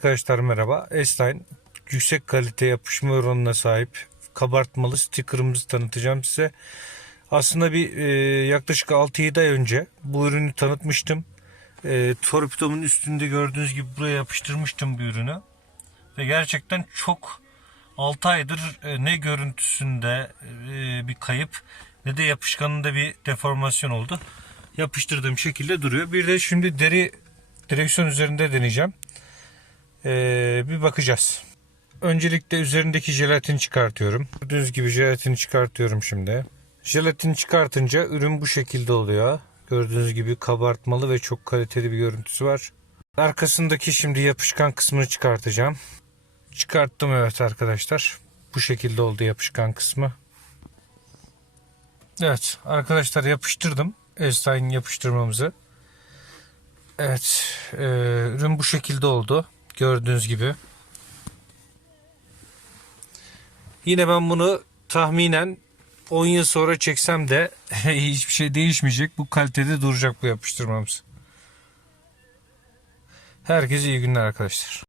Arkadaşlar merhaba. Estine yüksek kalite yapışma oranına sahip kabartmalı sticker'ımızı tanıtacağım size. Aslında bir e, yaklaşık 6-7 ay önce bu ürünü tanıtmıştım. E, torpidomun üstünde gördüğünüz gibi buraya yapıştırmıştım bir ürünü. Ve gerçekten çok 6 aydır e, ne görüntüsünde e, bir kayıp ne de yapışkanında bir deformasyon oldu. Yapıştırdığım şekilde duruyor. Bir de şimdi deri direksiyon üzerinde deneyeceğim. Ee, bir bakacağız. Öncelikle üzerindeki jelatini çıkartıyorum. Gördüğünüz gibi jelatini çıkartıyorum şimdi. Jelatini çıkartınca ürün bu şekilde oluyor. Gördüğünüz gibi kabartmalı ve çok kaliteli bir görüntüsü var. Arkasındaki şimdi yapışkan kısmını çıkartacağım. Çıkarttım evet arkadaşlar. Bu şekilde oldu yapışkan kısmı. Evet arkadaşlar yapıştırdım. Estine yapıştırmamızı. Evet e, ürün bu şekilde oldu. Gördüğünüz gibi. Yine ben bunu tahminen 10 yıl sonra çeksem de hiçbir şey değişmeyecek. Bu kalitede duracak bu yapıştırmamız. Herkese iyi günler arkadaşlar.